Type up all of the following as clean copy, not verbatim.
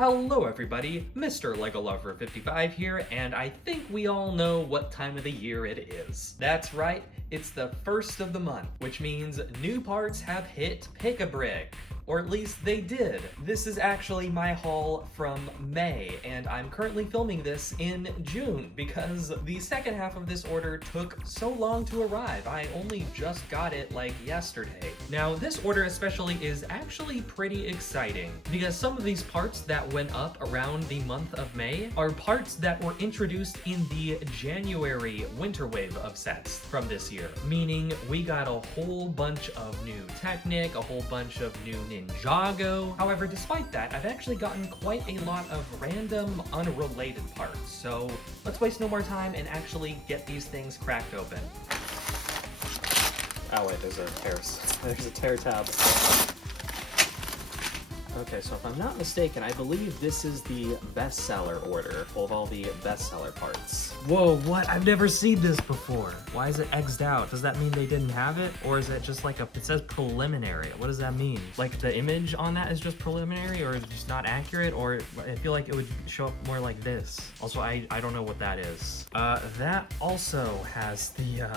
Hello everybody, Mr. Lego Lover 55 here, and I think we all know what time of the year it is. That's right, it's the first of the month, which means new parts have hit Pick-a-Brick. Or at least they did. This is actually my haul from May, and I'm currently filming this in June because the second half of this order took so long to arrive. I only just got it like yesterday. Now, this order especially is actually pretty exciting because some of these parts that went up around the month of May are parts that were introduced in the January winter wave of sets from this year, meaning we got a whole bunch of new Technic, a whole bunch of new Ninjago. However, despite that, I've actually gotten quite a lot of random, unrelated parts. So let's waste no more time and actually get these things cracked open. Oh wait, there's a tear tab. Okay, so if I'm not mistaken, I believe this is the bestseller order of all the bestseller parts. Whoa, what? I've never seen this before. Why is it X'd out? Does that mean they didn't have it? Or is it just like it says preliminary. What does that mean? Like the image on that is just preliminary or just not accurate? Or I feel like it would show up more like this. Also, I don't know what that is. That also has the,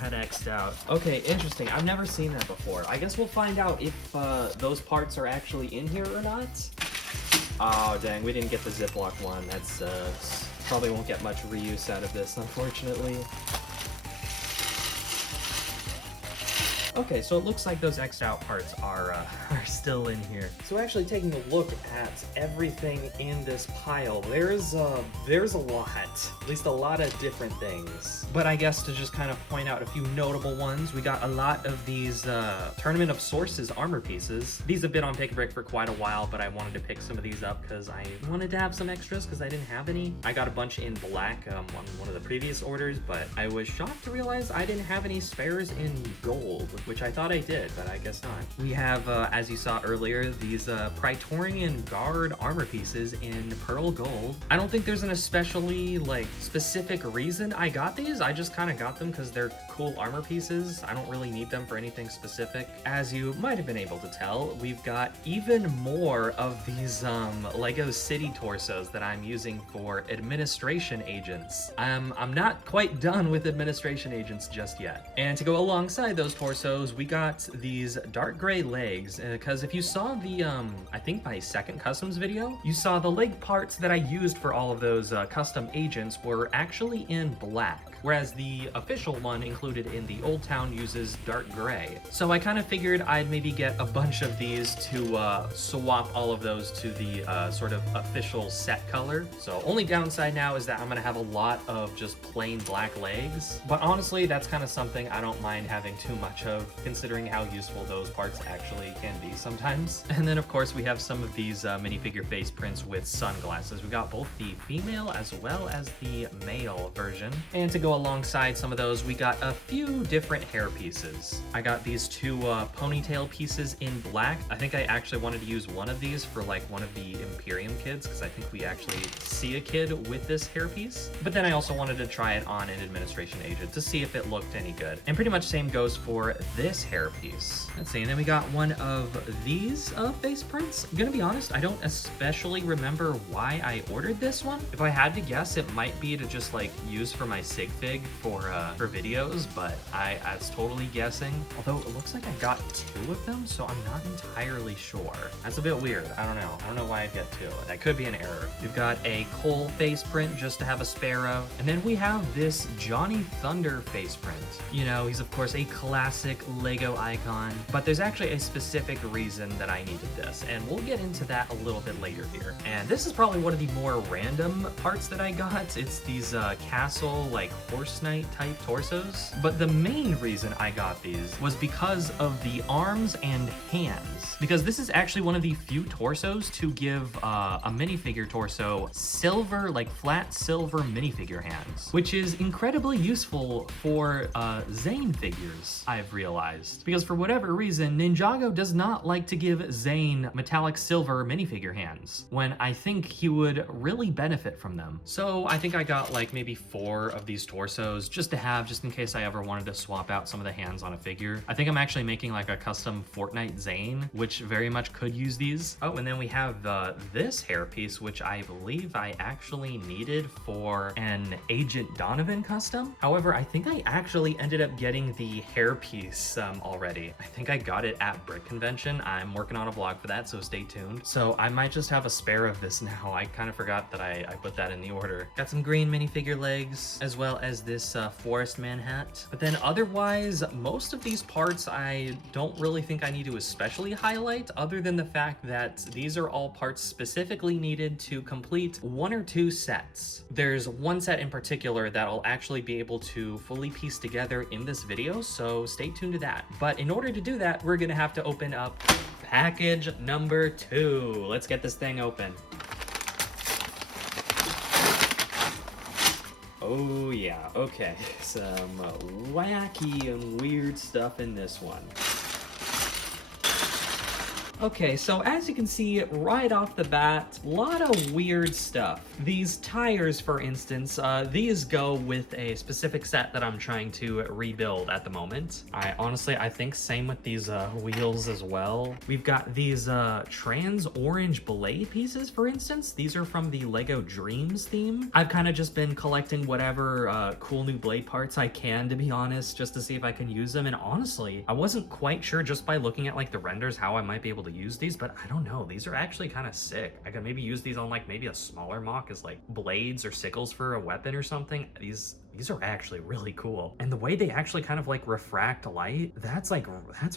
that X'd out. Okay, interesting. I've never seen that before. I guess we'll find out if, those parts are actually in here or not. Oh dang, we didn't get the Ziploc one. That's probably won't get much reuse out of this, unfortunately. Okay, so it looks like those X'd out parts are still in here. So actually taking a look at everything in this pile, there's a lot. At least a lot of different things. But I guess to just kind of point out a few notable ones, we got a lot of these Tournament of Sources armor pieces. These have been on Pick-a-Brick for quite a while, but I wanted to pick some of these up because I wanted to have some extras because I didn't have any. I got a bunch in black on one of the previous orders, but I was shocked to realize I didn't have any spares in gold, which I thought I did, but I guess not. We have, as you saw earlier, these Praetorian Guard armor pieces in pearl gold. I don't think there's an especially, like, specific reason I got these. I just kind of got them because they're cool armor pieces. I don't really need them for anything specific. As you might have been able to tell, we've got even more of these Lego City torsos that I'm using for administration agents. I'm not quite done with administration agents just yet. And to go alongside those torsos, we got these dark gray legs, because if you saw the, I think my second customs video, you saw the leg parts that I used for all of those custom agents were actually in black, whereas the official one included in the Old Town uses dark gray. So I kind of figured I'd maybe get a bunch of these to swap all of those to the sort of official set color. So only downside now is that I'm gonna have a lot of just plain black legs, but honestly that's kind of something I don't mind having too much of, considering how useful those parts actually can be sometimes. And then of course we have some of these minifigure face prints with sunglasses. We got both the female as well as the male version. And to go alongside some of those, we got a few different hair pieces. I got these two ponytail pieces in black. I think I actually wanted to use one of these for like one of the Imperium kids, because I think we actually see a kid with this hair piece. But then I also wanted to try it on an administration agent to see if it looked any good. And pretty much same goes for this hair piece. Let's see, and then we got one of these face prints. I'm gonna be honest, I don't especially remember why I ordered this one. If I had to guess, it might be to just like use for my sig fig for videos, but I was totally guessing. Although it looks like I got two of them, so I'm not entirely sure. That's a bit weird. I don't know why I'd get two. That could be an error. We've got a Cole face print just to have a sparrow, and then we have this Johnny Thunder face print. You know, he's of course a classic Lego icon, but there's actually a specific reason that I needed this, and we'll get into that a little bit later here. And this is probably one of the more random parts that I got. It's these castle, like horse knight type torsos. But the main reason I got these was because of the arms and hands, because this is actually one of the few torsos to give a minifigure torso silver, like flat silver minifigure hands, which is incredibly useful for Zane figures, I've realized. realized. Because for whatever reason, Ninjago does not like to give Zane metallic silver minifigure hands, when I think he would really benefit from them. So I think I got like maybe 4 of these torsos just to have, just in case I ever wanted to swap out some of the hands on a figure. I think I'm actually making like a custom Fortnite Zane, which very much could use these. Oh, and then we have this hairpiece, which I believe I actually needed for an Agent Donovan custom. However, I think I actually ended up getting the hairpiece already. I think I got it at Brick Convention. I'm working on a vlog for that, so stay tuned. So I might just have a spare of this now. I kind of forgot that I put that in the order. Got some green minifigure legs, as well as this Forest Man hat. But then otherwise, most of these parts I don't really think I need to especially highlight, other than the fact that these are all parts specifically needed to complete 1 or 2 sets. There's one set in particular that I'll actually be able to fully piece together in this video, so stay tuned to that. But in order to do that, we're gonna have to open up package number 2. Let's get this thing open. Oh yeah, okay, some wacky and weird stuff in this one. Okay, so as you can see right off the bat, a lot of weird stuff. These tires, for instance, these go with a specific set that I'm trying to rebuild at the moment. I think same with these wheels as well. We've got these trans orange blade pieces, for instance. These are from the Lego Dreams theme. I've kind of just been collecting whatever cool new blade parts I can, to be honest, just to see if I can use them. And honestly, I wasn't quite sure just by looking at like the renders how I might be able to use these, but I don't know. These are actually kind of sick. I could maybe use these on like maybe a smaller mock as like blades or sickles for a weapon or something. These are actually really cool. And the way they actually kind of like refract light, that's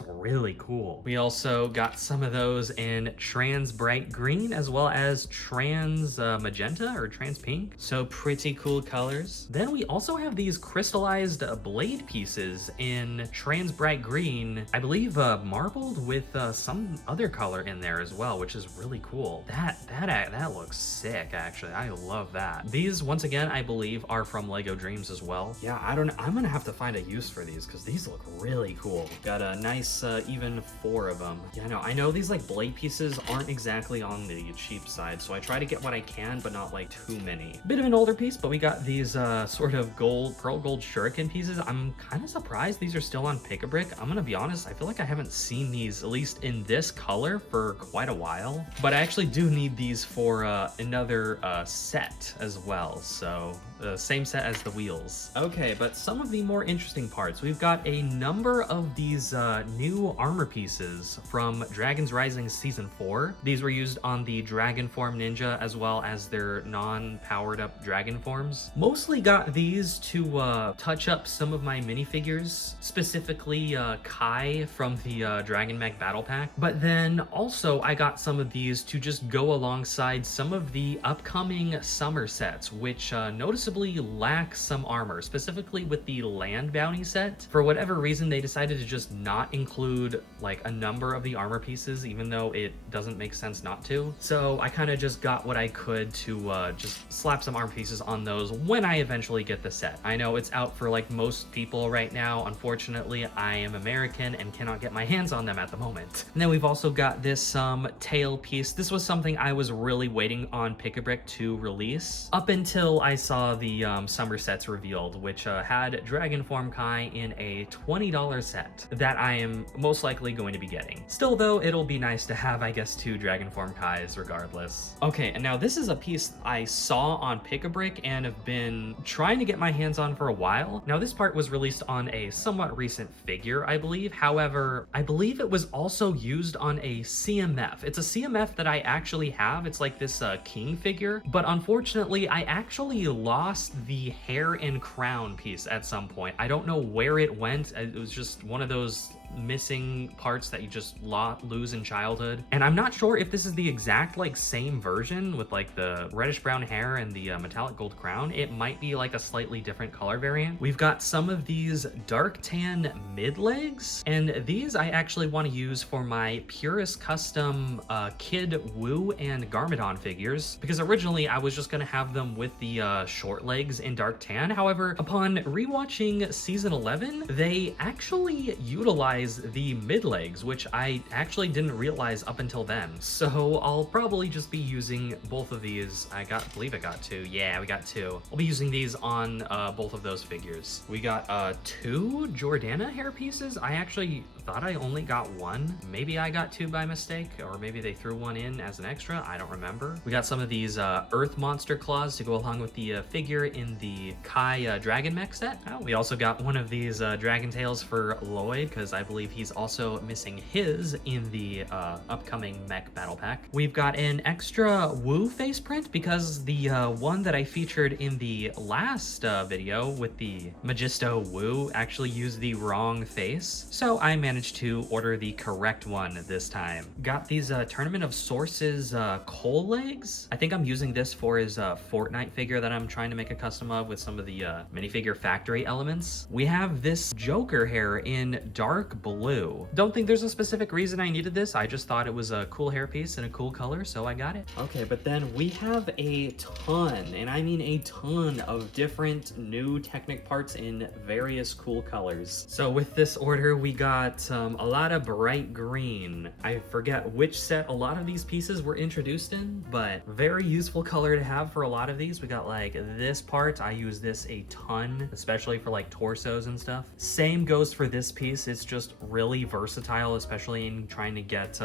really cool. We also got some of those in trans bright green as well as trans magenta or trans pink. So pretty cool colors. Then we also have these crystallized blade pieces in trans bright green, I believe marbled with some other color in there as well, which is really cool. That looks sick, actually. I love that. These, once again, I believe are from Lego Dreams as well. Yeah, I don't know. I'm gonna have to find a use for these because these look really cool. Got a nice even 4 of them. Yeah, no, I know these like blade pieces aren't exactly on the cheap side, so I try to get what I can, but not like too many. Bit of an older piece, but we got these sort of pearl gold shuriken pieces. I'm kind of surprised these are still on Pick-a-Brick. I'm gonna be honest, I feel like I haven't seen these, at least in this color, for quite a while. But I actually do need these for another set as well, so the same set as the wheels. Okay, but some of the more interesting parts. We've got a number of these new armor pieces from Dragon's Rising Season 4. These were used on the Dragon Form Ninja as well as their non-powered up dragon forms. Mostly got these to touch up some of my minifigures, specifically Kai from the Dragon Mech Battle Pack. But then also I got some of these to just go alongside some of the upcoming summer sets, which noticeably lack some armor, specifically with the land bounty set. For whatever reason, they decided to just not include like a number of the armor pieces, even though it doesn't make sense not to. So I kind of just got what I could to just slap some armor pieces on those when I eventually get the set. I know it's out for like most people right now. Unfortunately, I am American and cannot get my hands on them at the moment. And then we've also got this tail piece. This was something I was really waiting on Pick-a-Brick to release up until I saw the summer sets revealed, which had Dragon Form Kai in a $20 set that I am most likely going to be getting. Still though, it'll be nice to have, I guess, 2 Dragon Form Kais regardless. Okay, and now this is a piece I saw on Pick-a-Brick and have been trying to get my hands on for a while. Now this part was released on a somewhat recent figure, I believe. However, I believe it was also used on a CMF. It's a CMF that I actually have. It's like this king figure, but unfortunately I actually lost the hair and crown piece at some point. I don't know where it went. It was just one of those missing parts that you just lose in childhood. And I'm not sure if this is the exact like same version with like the reddish brown hair and the metallic gold crown. It might be like a slightly different color variant. We've got some of these dark tan mid legs, and these I actually want to use for my Purist Custom Kid Woo and Garmadon figures, because originally I was just gonna have them with the short legs in dark tan. However, upon rewatching season 11, they actually utilize the mid legs, which I actually didn't realize up until then. So I'll probably just be using both of these. I believe I got two. Yeah, we got two. I'll be using these on both of those figures. We got two Jordana hair pieces. I actually thought I only got one. Maybe I got two by mistake, or maybe they threw one in as an extra. I don't remember. We got some of these earth monster claws to go along with the figure in the Kai dragon mech set. Oh, we also got one of these dragon tails for Lloyd, because I believe he's also missing his in the upcoming mech battle pack. We've got an extra Woo face print, because the one that I featured in the last video with the Magisto Woo actually used the wrong face, so I managed to order the correct one this time. Got these Tournament of Sources coal legs. I think I'm using this for his Fortnite figure that I'm trying to make a custom of with some of the minifigure factory elements. We have this Joker hair in dark blue. Don't think there's a specific reason I needed this. I just thought it was a cool hair piece and a cool color, so I got it. Okay, but then we have a ton, and I mean a ton, of different new Technic parts in various cool colors. So with this order, we got a lot of bright green. I forget which set a lot of these pieces were introduced in, but very useful color to have for a lot of these. We got like this part. I use this a ton, especially for like torsos and stuff. Same goes for this piece. It's just really versatile, especially in trying to get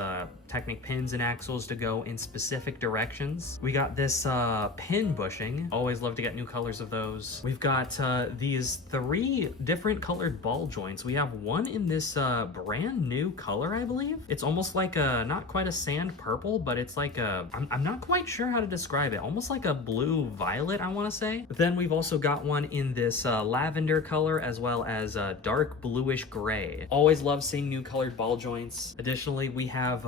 Technic pins and axles to go in specific directions. We got this pin bushing. Always love to get new colors of those. We've got these three different colored ball joints. We have one in this brand new color, I believe. It's almost like a, not quite a sand purple, but it's like a, I'm not quite sure how to describe it. Almost like a blue violet, I want to say. Then we've also got one in this lavender color, as well as dark bluish gray. Always love seeing new colored ball joints. Additionally, we have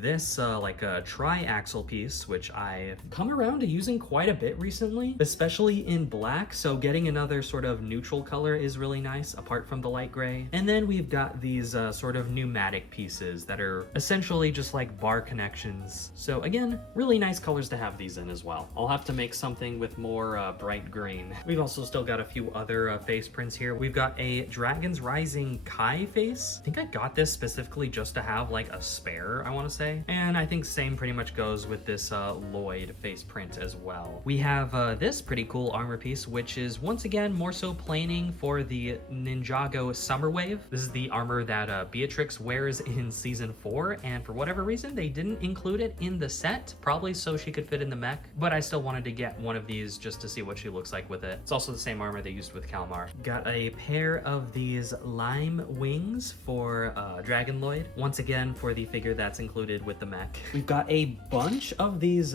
this like a tri-axle piece, which I've come around to using quite a bit recently, especially in black. So getting another sort of neutral color is really nice, apart from the light gray. And then we've got these sort of pneumatic pieces that are essentially just like bar connections. So again, really nice colors to have these in as well. I'll have to make something with more bright green. We've also still got a few other face prints here. We've got a Dragon's Rising Kai face. I think I got this specifically just to have like a spare, I want to say. And I think same pretty much goes with this Lloyd face print as well. We have this pretty cool armor piece, which is once again more so planing for the Ninjago Summer Wave. This is the armor that Beatrix wears in season 4, and for whatever reason they didn't include it in the set, probably so she could fit in the mech, but I still wanted to get one of these just to see what she looks like with it. It's also the same armor they used with Kalmar. Got a pair of these lime wings for Dragon Lloyd, once again for the figure that's included with the mech. We've got a bunch of these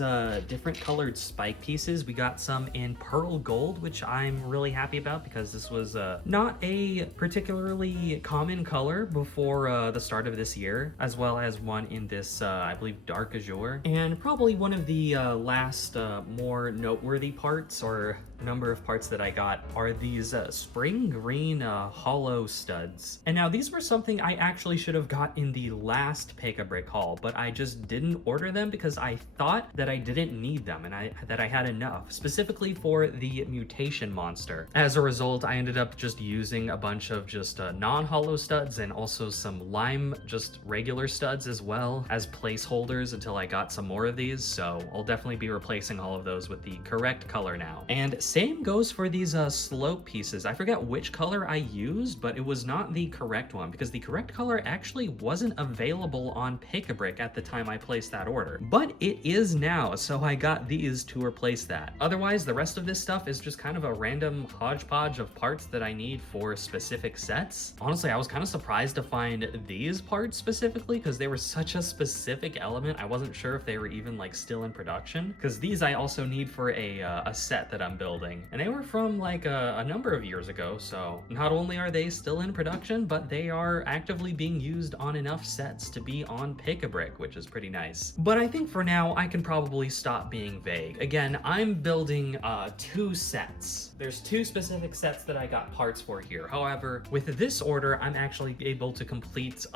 different colored spike pieces. We got some in pearl gold, which I'm really happy about because this was not a particularly common color before the start of this year, as well as one in this I believe dark azure. And probably one of the last more noteworthy parts, or number of parts that I got, are these spring green hollow studs. And now these were something I actually should have got in the last Pick-a-Brick haul, but I just didn't order them because I thought that I didn't need them and that I had enough, specifically for the mutation monster. As a result, I ended up just using a bunch of just non-hollow studs and also some lime just regular studs as well as placeholders until I got some more of these, so I'll definitely be replacing all of those with the correct color now. And same goes for these slope pieces. I forget which color I used, but it was not the correct one because the correct color actually wasn't available on Pick-a-Brick at the time I placed that order. But it is now, so I got these to replace that. Otherwise, the rest of this stuff is just kind of a random hodgepodge of parts that I need for specific sets. Honestly, I was kind of surprised to find these parts specifically because they were such a specific element. I wasn't sure if they were even like still in production, because these I also need for a set that I'm building. building, and they were from like a number of years ago, so not only are they still in production, but they are actively being used on enough sets to be on Pick-a-Brick, which is pretty nice. But I think for now, I can probably stop being vague. Again, I'm building 2 sets. There's 2 specific sets that I got parts for here. However, with this order, I'm actually able to complete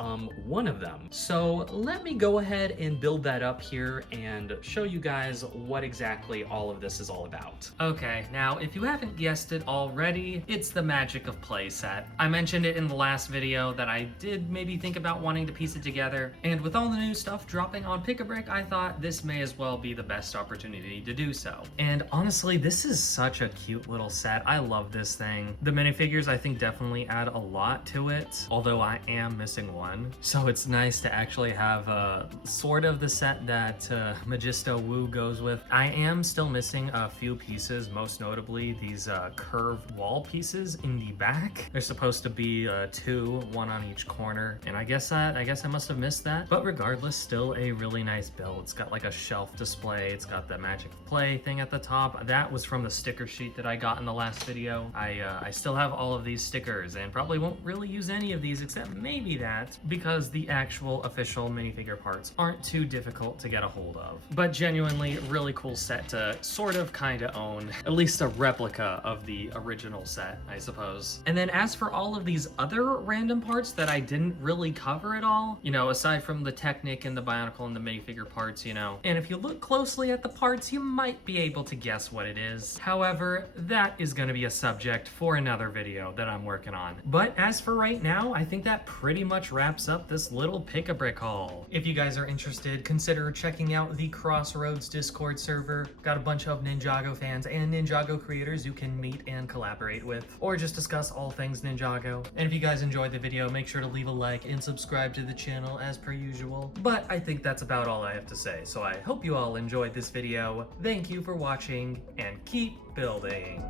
one of them. So let me go ahead and build that up here and show you guys what exactly all of this is all about. Okay, now if you haven't guessed it already, it's the Magic of Play set. I mentioned it in the last video that I did maybe think about wanting to piece it together, and with all the new stuff dropping on Pick-a-Brick, I thought this may as well be the best opportunity to do so. And honestly, this is such a cute little set. I love this thing. The minifigures I think definitely add a lot to it, although I am missing one. So it's nice to actually have sort of the set that Magisto Wu goes with. I am still missing a few pieces, most notably these curved wall pieces in the back. They're supposed to be 2, 1 on each corner, and I guess I must have missed that. But regardless, still a really nice build. It's got like a shelf display. It's got the Magic of Play thing at the top. That was from the sticker sheet that I got in the last video. I still have all of these stickers and probably won't really use any of these except maybe that, because the actual official minifigure parts aren't too difficult to get a hold of. But genuinely really cool set to sort of kind of own, at least a replica of the original set, I suppose. And then as for all of these other random parts that I didn't really cover at all, you know, aside from the Technic and the Bionicle and the minifigure parts, you know, and if you look closely at the parts, you might be able to guess what it is. However, that is going to be a subject for another video that I'm working on. But as for right now, I think that pretty much wraps up this little Pick-a-Brick haul. If you guys are interested, consider checking out the Crossroads Discord server. Got a bunch of Ninjago fans and Ninjago creators you can meet and collaborate with, or just discuss all things Ninjago. And if you guys enjoyed the video, make sure to leave a like and subscribe to the channel as per usual. But I think that's about all I have to say, so I hope you all enjoyed this video. Thank you for watching, and keep building.